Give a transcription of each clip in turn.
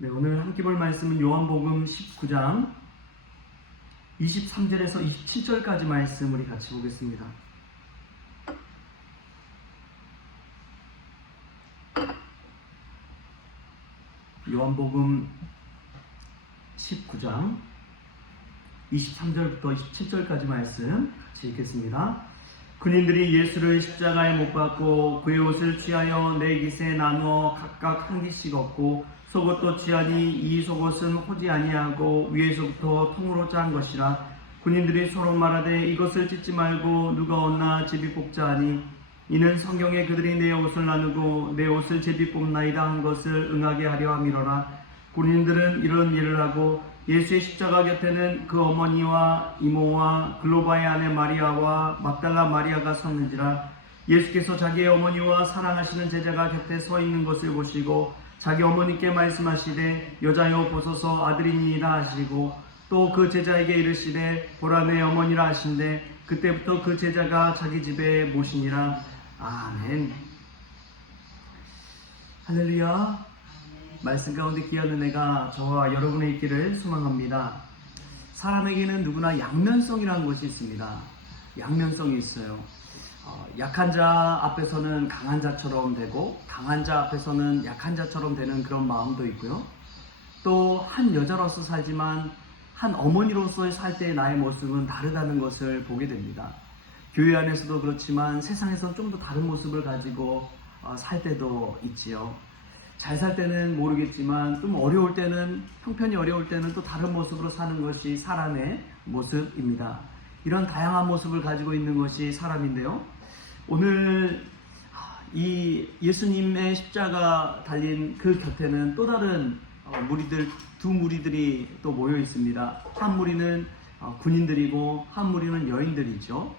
네, 오늘 함께 볼 말씀은 요한복음 19장 23절에서 27절까지 말씀 우리 같이 보겠습니다. 요한복음 19장 23절부터 27절까지 말씀 같이 읽겠습니다. 군인들이 예수를 십자가에 못 박고 그의 옷을 취하여 네 깃에 나누어 각각 한 깃씩 얻고 속옷도 취하니 이 속옷은 호지 아니하고 위에서부터 통으로 짠 것이라. 군인들이 서로 말하되 이것을 찢지 말고 누가 얻나 제비 뽑자 하니 이는 성경에 그들이 내 옷을 나누고 내 옷을 제비 뽑나이다 한 것을 응하게 하려 함이로라. 군인들은 이런 일을 하고 예수의 십자가 곁에는 그 어머니와 이모와 글로바의 아내 마리아와 막달라 마리아가 섰는지라. 예수께서 자기의 어머니와 사랑하시는 제자가 곁에 서 있는 것을 보시고 자기 어머니께 말씀하시되 여자여 보소서 아들이니이다 하시고 또 그 제자에게 이르시되 보라 내 어머니라 하신대 그때부터 그 제자가 자기 집에 모시니라. 아멘. 할렐루야. 말씀 가운데 귀한 은혜가 저와 여러분의 있기를 소망합니다. 사람에게는 누구나 양면성이라는 것이 있습니다. 양면성이 있어요. 약한 자 앞에서는 강한 자처럼 되고 강한 자 앞에서는 약한 자처럼 되는 그런 마음도 있고요. 또 한 여자로서 살지만 한 어머니로서 살 때의 나의 모습은 다르다는 것을 보게 됩니다. 교회 안에서도 그렇지만 세상에서 좀 더 다른 모습을 가지고 살 때도 있지요. 잘 살 때는 모르겠지만 좀 어려울 때는, 형편이 어려울 때는 또 다른 모습으로 사는 것이 사람의 모습입니다. 이런 다양한 모습을 가지고 있는 것이 사람인데요. 오늘 이 예수님의 십자가 달린 그 곁에는 또 다른 두 무리들이 또 모여 있습니다. 한 무리는 군인들이고 한 무리는 여인들이죠.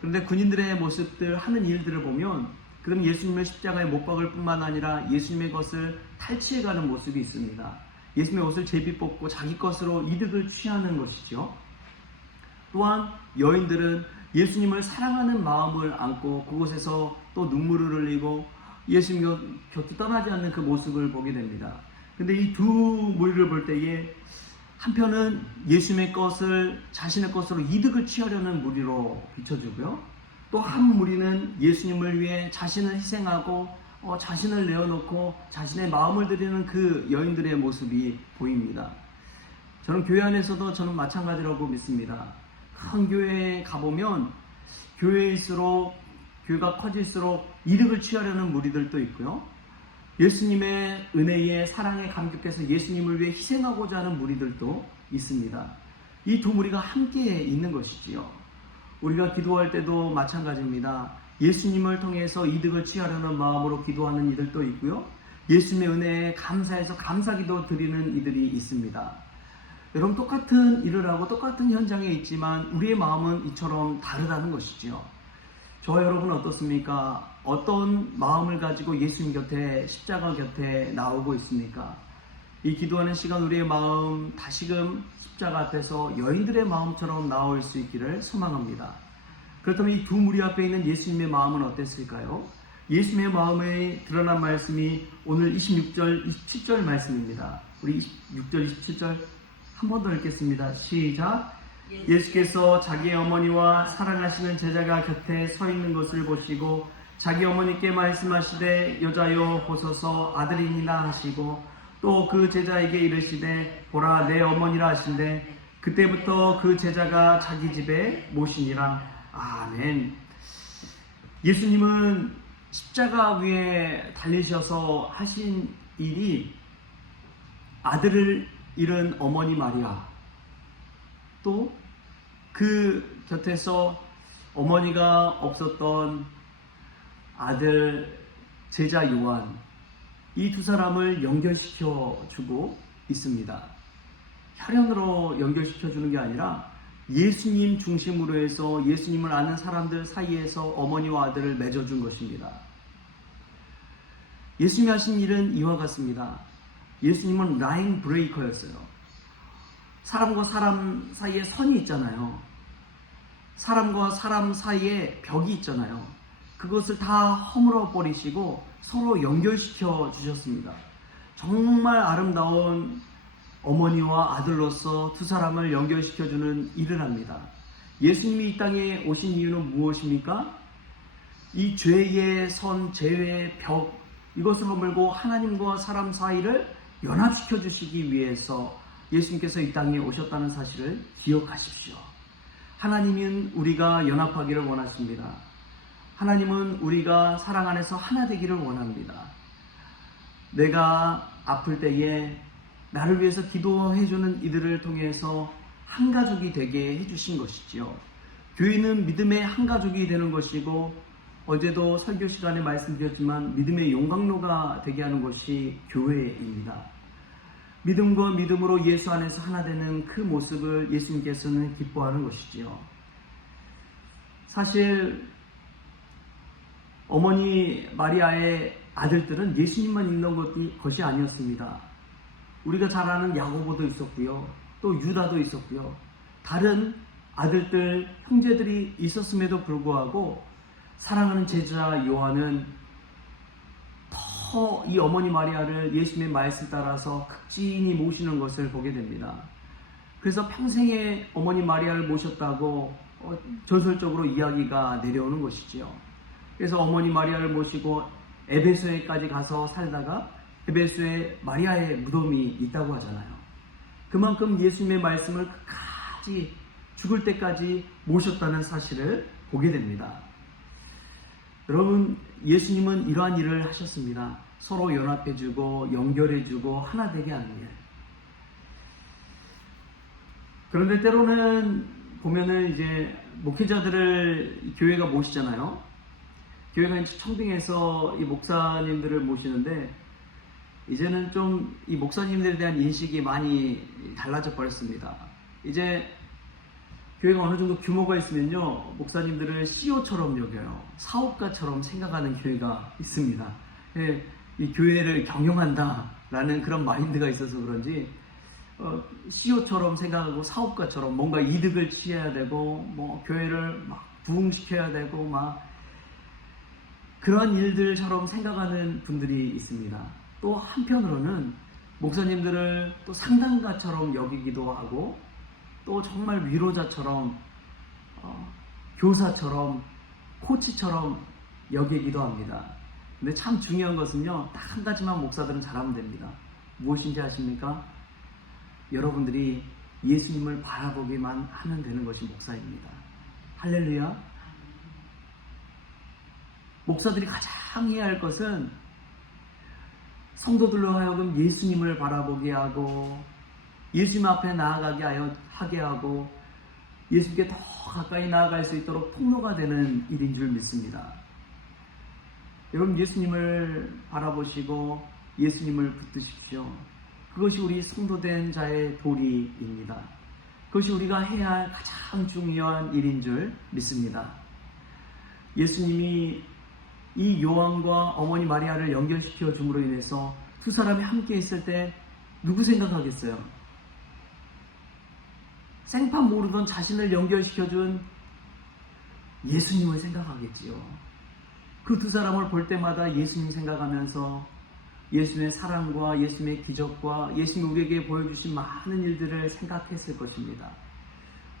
그런데 군인들의 모습들, 하는 일들을 보면 그럼 예수님의 십자가에 못 박을 뿐만 아니라 예수님의 것을 탈취해가는 모습이 있습니다. 예수님의 옷을 제비 뽑고 자기 것으로 이득을 취하는 것이죠. 또한 여인들은 예수님을 사랑하는 마음을 안고 그곳에서 또 눈물을 흘리고 예수님 곁을 떠나지 않는 그 모습을 보게 됩니다. 근데 이 두 무리를 볼 때에 한편은 예수님의 것을 자신의 것으로 이득을 취하려는 무리로 비춰지고요. 또 한 무리는 예수님을 위해 자신을 희생하고 자신을 내어놓고 자신의 마음을 드리는 그 여인들의 모습이 보입니다. 저는 교회 안에서도 저는 마찬가지라고 믿습니다. 큰 교회에 가보면 교회일수록 교회가 커질수록 이득을 취하려는 무리들도 있고요. 예수님의 은혜에 사랑에 감격해서 예수님을 위해 희생하고자 하는 무리들도 있습니다. 이 두 무리가 함께 있는 것이지요. 우리가 기도할 때도 마찬가지입니다. 예수님을 통해서 이득을 취하려는 마음으로 기도하는 이들도 있고요. 예수님의 은혜에 감사해서 감사기도 드리는 이들이 있습니다. 여러분, 똑같은 일을 하고 똑같은 현장에 있지만 우리의 마음은 이처럼 다르다는 것이지요. 저와 여러분은 어떻습니까? 어떤 마음을 가지고 예수님 곁에, 십자가 곁에 나오고 있습니까? 이 기도하는 시간 우리의 마음 다시금 십자가 앞에서 여인들의 마음처럼 나올 수 있기를 소망합니다. 그렇다면 이 두 무리 앞에 있는 예수님의 마음은 어땠을까요? 예수님의 마음에 드러난 말씀이 오늘 26절, 27절 말씀입니다. 우리 26절, 27절 한 번 더 읽겠습니다. 시작! 예수께서 자기 어머니와 사랑하시는 제자가 곁에 서 있는 것을 보시고 자기 어머니께 말씀하시되 여자여 보소서 아들이니라 하시고 또 그 제자에게 이르시되 보라 내 어머니라 하신대 그때부터 그 제자가 자기 집에 모시니라. 아멘. 예수님은 십자가 위에 달리셔서 하신 일이 아들을 잃은 어머니 마리아, 또 그 곁에서 어머니가 없었던 아들 제자 요한, 이 두 사람을 연결시켜 주고 있습니다. 혈연으로 연결시켜 주는 게 아니라 예수님 중심으로 해서 예수님을 아는 사람들 사이에서 어머니와 아들을 맺어준 것입니다. 예수님이 하신 일은 이와 같습니다. 예수님은 라인 브레이커였어요. 사람과 사람 사이에 선이 있잖아요. 사람과 사람 사이에 벽이 있잖아요. 그것을 다 허물어 버리시고 서로 연결시켜 주셨습니다. 정말 아름다운 어머니와 아들로서 두 사람을 연결시켜주는 일을 합니다. 예수님이 이 땅에 오신 이유는 무엇입니까? 이 죄의 선, 죄의 벽, 이것을 허물고 하나님과 사람 사이를 연합시켜 주시기 위해서 예수님께서 이 땅에 오셨다는 사실을 기억하십시오. 하나님은 우리가 연합하기를 원하십니다. 하나님은 우리가 사랑 안에서 하나 되기를 원합니다. 내가 아플 때에 나를 위해서 기도해주는 이들을 통해서 한 가족이 되게 해주신 것이지요. 교회는 믿음의 한 가족이 되는 것이고, 어제도 설교 시간에 말씀드렸지만 믿음의 용광로가 되게 하는 것이 교회입니다. 믿음과 믿음으로 예수 안에서 하나 되는 그 모습을 예수님께서는 기뻐하는 것이지요. 사실 어머니 마리아의 아들들은 예수님만 있는 것이 아니었습니다. 우리가 잘 아는 야고보도 있었고요, 또 유다도 있었고요, 다른 아들들, 형제들이 있었음에도 불구하고 사랑하는 제자 요한은 더 이 어머니 마리아를 예수님의 말씀 따라서 극진히 모시는 것을 보게 됩니다. 그래서 평생에 어머니 마리아를 모셨다고 전설적으로 이야기가 내려오는 것이지요. 그래서 어머니 마리아를 모시고 에베소에까지 가서 살다가 에베소에 마리아의 무덤이 있다고 하잖아요. 그만큼 예수님의 말씀을 끝까지 죽을 때까지 모셨다는 사실을 보게 됩니다. 여러분, 예수님은 이러한 일을 하셨습니다. 서로 연합해주고 연결해주고 하나 되게 하는 일. 그런데 때로는 보면은 이제 목회자들을 교회가 모시잖아요. 교회가 이제 청빙해서 이 목사님들을 모시는데, 이제는 좀 이 목사님들에 대한 인식이 많이 달라져 버렸습니다. 이제 교회가 어느 정도 규모가 있으면요, 목사님들을 CEO처럼 여겨요. 사업가처럼 생각하는 교회가 있습니다. 이 교회를 경영한다라는 그런 마인드가 있어서 그런지 CEO처럼 생각하고 사업가처럼 뭔가 이득을 취해야 되고, 뭐 교회를 막 부흥시켜야 되고, 막 그런 일들처럼 생각하는 분들이 있습니다. 또 한편으로는 목사님들을 또 상담가처럼 여기기도 하고, 또 정말 위로자처럼, 교사처럼, 코치처럼 여기기도 합니다. 근데 참 중요한 것은요, 딱 한 가지만 목사들은 잘하면 됩니다. 무엇인지 아십니까? 여러분들이 예수님을 바라보기만 하면 되는 것이 목사입니다. 할렐루야. 목사들이 가장 해야 할 것은 성도들로 하여금 예수님을 바라보게 하고, 예수님 앞에 나아가게 하게 하고, 예수님께 더 가까이 나아갈 수 있도록 통로가 되는 일인 줄 믿습니다. 여러분, 예수님을 바라보시고 예수님을 붙드십시오. 그것이 우리 성도된 자의 도리입니다. 그것이 우리가 해야 할 가장 중요한 일인 줄 믿습니다. 예수님이 이 요한과 어머니 마리아를 연결시켜 줌으로 인해서 두 사람이 함께 있을 때 누구 생각하겠어요? 생판 모르던 자신을 연결시켜준 예수님을 생각하겠지요. 그 두 사람을 볼 때마다 예수님 생각하면서 예수님의 사랑과 예수님의 기적과 예수님이 우리에게 보여주신 많은 일들을 생각했을 것입니다.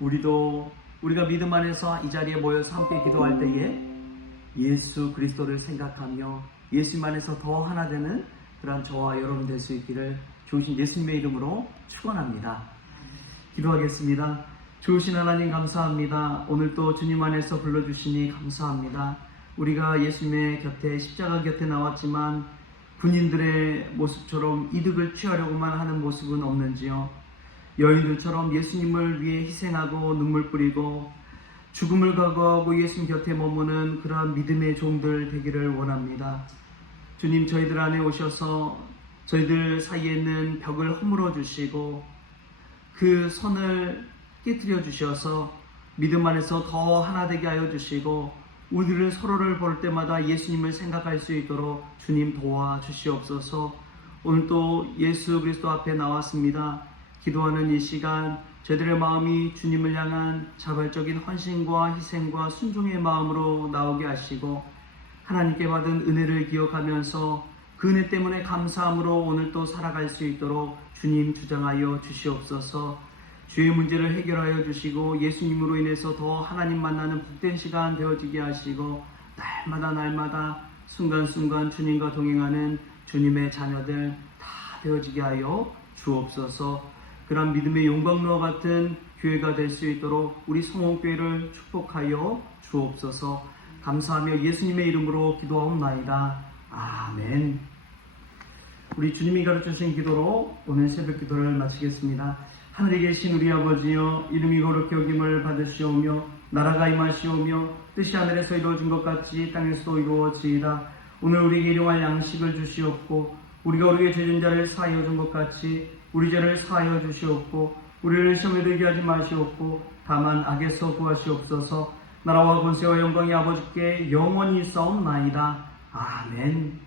우리가 믿음 안에서 이 자리에 모여서 함께 기도할 때에 예수 그리스도를 생각하며 예수님 안에서 더 하나 되는 그런 저와 여러분 될 수 있기를 좋으신 예수님의 이름으로 축원합니다. 기도하겠습니다. 좋으신 하나님 감사합니다. 오늘 또 주님 안에서 불러주시니 감사합니다. 우리가 예수님의 곁에, 십자가 곁에 나왔지만 군인들의 모습처럼 이득을 취하려고만 하는 모습은 없는지요. 여인들처럼 예수님을 위해 희생하고 눈물 뿌리고 죽음을 각오하고 예수님 곁에 머무는 그러한 믿음의 종들 되기를 원합니다. 주님, 저희들 안에 오셔서 저희들 사이에 있는 벽을 허물어 주시고 그 선을 깨뜨려 주셔서 믿음 안에서 더 하나 되게 하여 주시고, 우리를 서로를 볼 때마다 예수님을 생각할 수 있도록 주님 도와주시옵소서. 오늘 또 예수 그리스도 앞에 나왔습니다. 기도하는 이 시간 저희들의 마음이 주님을 향한 자발적인 헌신과 희생과 순종의 마음으로 나오게 하시고, 하나님께 받은 은혜를 기억하면서 그 은혜 때문에 감사함으로 오늘 또 살아갈 수 있도록 주님 주장하여 주시옵소서. 주의 문제를 해결하여 주시고 예수님으로 인해서 더 하나님 만나는 복된 시간 되어지게 하시고 날마다 순간순간 주님과 동행하는 주님의 자녀들 다 되어지게 하여 주옵소서. 그런 믿음의 용광로와 같은 교회가 될 수 있도록 우리 성원교회를 축복하여 주옵소서. 감사하며 예수님의 이름으로 기도하옵나이다. 아멘. 우리 주님이 가르쳐주신 기도로 오늘 새벽 기도를 마치겠습니다. 하늘에 계신 우리 아버지여, 이름이 거룩히 여김을 받으시오며 나라가 임하시오며 뜻이 하늘에서 이루어진 것 같이 땅에서도 이루어지이다. 오늘 우리에게 일용할 양식을 주시옵고 우리가 우리의 죄진 자를 사하여 준 것 같이 우리 죄를 사하여 주시옵고 우리를 시험에 들게 하지 마시옵고 다만 악에서 구하시옵소서. 나라와 권세와 영광이 아버지께 영원히 있사옵나이다. 아멘.